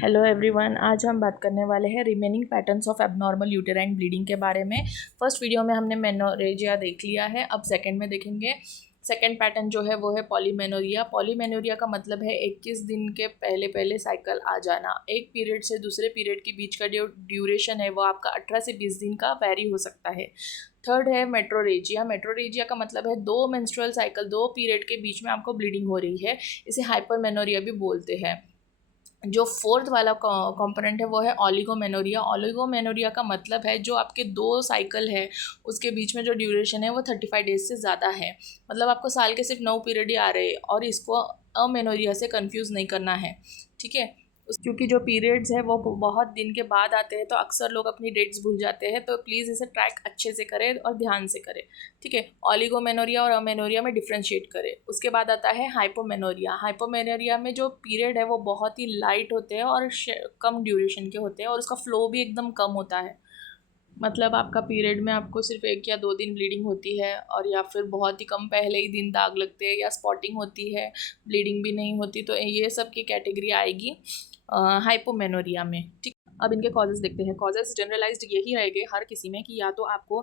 Hello everyone, आज हम बात करने वाले हैं remaining patterns of abnormal uterine bleeding के बारे में। फर्स्ट वीडियो में हमने मेनोरेजिया देख लिया है, अब सेकंड में देखेंगे। सेकंड पैटर्न जो है वो है पॉलीमेनोरिया। पॉलीमेनोरिया का मतलब है 21 दिन के पहले पहले साइकिल आ जाना। एक पीरियड से दूसरे पीरियड के बीच का जो ड्यूरेशन है वो आपका 18 से 20 दिन का वैरी हो सकता है। थर्ड है मेट्रोरेजिया। मेट्रोरेजिया का मतलब है 2 मेंस्ट्रुअल साइकिल, 2 पीरियड के बीच में आपको ब्लीडिंग हो रही है। इसे हाइपरमेनोरिया भी बोलते हैं। जो फोर्थ वाला कंपोनेंट है वो है ओलिगोमेनोरिया। ओलिगोमेनोरिया का मतलब है जो आपके 2 साइकिल है उसके बीच में जो ड्यूरेशन है वो 35 डेज से ज़्यादा है। मतलब आपको साल के सिर्फ 9 पीरियड ही आ रहे हैं और इसको अमेनोरिया से कंफ्यूज नहीं करना है, ठीक है। क्योंकि जो पीरियड्स है वो बहुत दिन के बाद आते हैं तो अक्सर लोग अपनी डेट्स भूल जाते हैं, तो प्लीज़ इसे ट्रैक अच्छे से करें और ध्यान से करें, ठीक है। ओलिगोमेनोरिया और अमेनोरिया में डिफ्रेंशिएट करें। उसके बाद आता है हाइपोमेनोरिया। हाइपोमेनोरिया में जो पीरियड है वो बहुत ही लाइट होते हैं और कम ड्यूरेशन के होते हैं और उसका फ्लो भी एकदम कम होता है। मतलब आपका पीरियड में आपको सिर्फ 1 या 2 दिन ब्लीडिंग होती है और या फिर बहुत ही कम पहले ही दिन दाग लगते हैं या स्पॉटिंग होती है, ब्लीडिंग भी नहीं होती, तो ये सब की कैटेगरी आएगी हाइपोमेनोरिया में, ठीक। अब इनके कॉजेज देखते हैं। कॉजेज जनरलाइज्ड यही रहेंगे हर किसी में कि या तो आपको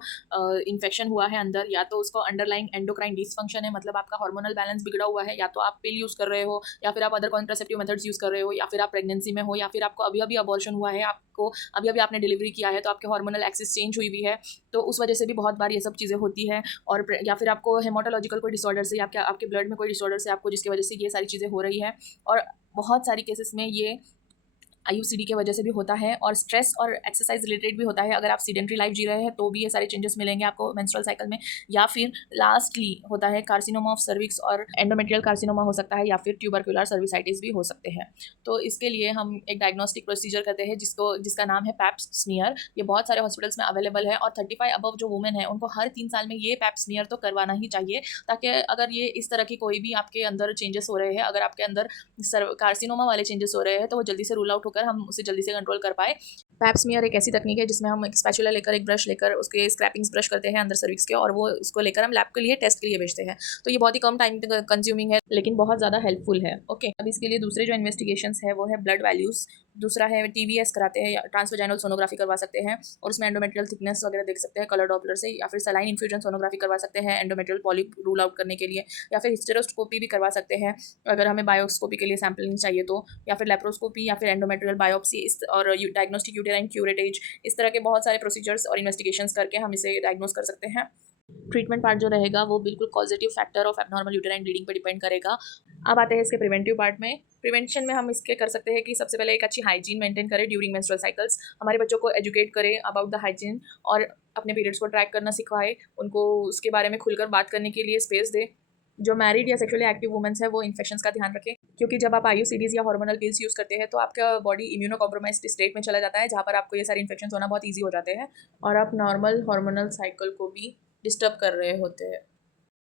इन्फेक्शन हुआ है अंदर, या तो उसको अंडरलाइंग एंडोक्राइन डिसफंक्शन है, मतलब आपका हार्मोनल बैलेंस बिगड़ा हुआ है, या तो आप पिल यूज़ कर रहे हो, या फिर आप अदर कॉन्ट्रासेप्टिव मेथड्स यूज़ कर रहे हो, या फिर आप प्रेगनेंसी में हो, या फिर आपको अभी अभी अबॉर्शन हुआ है, आपको अभी अभी आपने डिलीवरी किया है तो आपके हार्मोनल एक्सिस चेंज हुई भी है, तो उस वजह से भी बहुत बार ये सब चीज़ें होती है। और या फिर आपको हेमाटोलॉजिकल कोई डिसऑर्डर से, आपके ब्लड में कोई डिसऑर्डर से आपको, जिसकी वजह से ये सारी चीज़ें हो रही है। और बहुत सारी केसेस में ये IUCD के वजह से भी होता है और स्ट्रेस और एक्सरसाइज रिलेटेड भी होता है। अगर आप सीडेंट्री लाइफ जी रहे हैं तो भी ये सारे चेंजेस मिलेंगे आपको मेंस्ट्रुअल साइकिल में। या फिर लास्टली होता है कार्सिनोमा ऑफ सर्विक्स और एंडोमेट्रियल कार्सिनोमा हो सकता है, या फिर ट्यूबरकुलर सर्विसाइटिस भी हो सकते हैं। तो इसके लिए हम एक डायग्नोस्टिक प्रोसीजर करते हैं जिसका नाम है पैप स्मीयर। ये बहुत सारे हॉस्पिटल्स में अवेलेबल है और 35 अबव जो वुमेन है उनको हर 3 साल में ये पैप स्मीयर तो करवाना ही चाहिए, ताकि अगर ये इस तरह की कोई भी आपके अंदर चेंजेस हो रहे हैं, अगर आपके अंदर कार्सिनोमा वाले चेंजेस हो रहे हैं तो वो जल्दी से रूल आउट होकर हम उसे जल्दी से कंट्रोल कर पाए। पैप स्मीयर एक ऐसी तकनीक है जिसमें हम एक स्पैचुला लेकर, एक ब्रश लेकर उसके स्क्रैपिंग्स ब्रश करते हैं अंदर सर्विक्स के, और वो उसको लेकर हम लैब के लिए टेस्ट के लिए भेजते हैं। तो ये बहुत ही कम टाइम कंज्यूमिंग है लेकिन बहुत ज़्यादा हेल्पफुल है, ओके। अब इसके लिए दूसरे जो इन्वेस्टिगेशंस है वो है ब्लड वैल्यूज़, दूसरा है TVS कराते हैं या ट्रांसवेजाइनल सोनोग्राफी करवा सकते हैं और उसमें एंडोमेट्रियल थिकनेस वगैरह देख सकते हैं कलर डॉपलर से, या फिर सलाइन इन्फ्यूजन सोनोग्राफी करवा सकते हैं एंडोमेट्रियल पॉलिप रूल आउट करने के लिए, या फिर हिस्टेरोस्कोपी भी करवा सकते हैं अगर हमें बायोस्कोपी के लिए सैम्पलिंग चाहिए तो, या फिर लेप्रोस्कोपी, या फिर एंडोमेट्रियल बायोप्सी और डायग्नोस्टिक यूटेराइन क्यूरेट एज। इस तरह के बहुत सारे प्रोसीजर्स और इन्वेस्टिगेशंस करके हम इसे डायग्नोस कर सकते हैं। ट्रीटमेंट पार्ट जो रहेगा वो बिल्कुल positive factor of abnormal uterine bleeding पर डिपेंड करेगा। अब आते हैं इसके प्रिवेंटिव पार्ट में। प्रिवेंशन में हम इसके कर सकते हैं कि सबसे पहले एक अच्छी हाइजीन मेंटेन करें ड्यूरिंग मेंस्ट्रुअल साइकिल्स, हमारे बच्चों को एजुकेट करें अबाउट द हाइजीन और अपने पीरियड्स को ट्रैक करना सिखाएं, उनको उसके बारे में खुलकर बात करने के लिए स्पेस दें। जो मैरिड या सेक्सुअली एक्टिव वुमेन्स है वो इन्फेक्शंस का ध्यान रखें, क्योंकि जब आप IUCDs या हार्मोनल पिल्स यूज़ करते हैं तो आपका बॉडी इम्यूनो कॉम्प्रोमाइज्ड स्टेट में चला जाता है, जहाँ पर आपको ये सारे इन्फेक्शंस होना बहुत ईजी हो जाते हैं और आप नॉर्मल हार्मोनल साइकिल को भी डिस्टर्ब कर रहे होते हैं।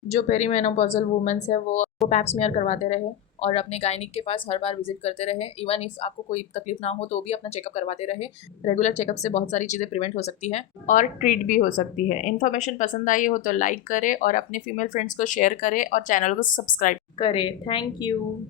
जो पेरीमेनोपॉजल वुमेन्स है वो पैप स्मीयर करवाते रहे और अपने गायनिक के पास हर बार विजिट करते रहे। इवन इफ आपको कोई तकलीफ ना हो तो भी अपना चेकअप करवाते रहे। रेगुलर चेकअप से बहुत सारी चीज़ें प्रिवेंट हो सकती है और ट्रीट भी हो सकती है। इन्फॉर्मेशन पसंद आई हो तो लाइक करें और अपने फीमेल फ्रेंड्स को शेयर करें और चैनल को सब्सक्राइब करें। Thank you.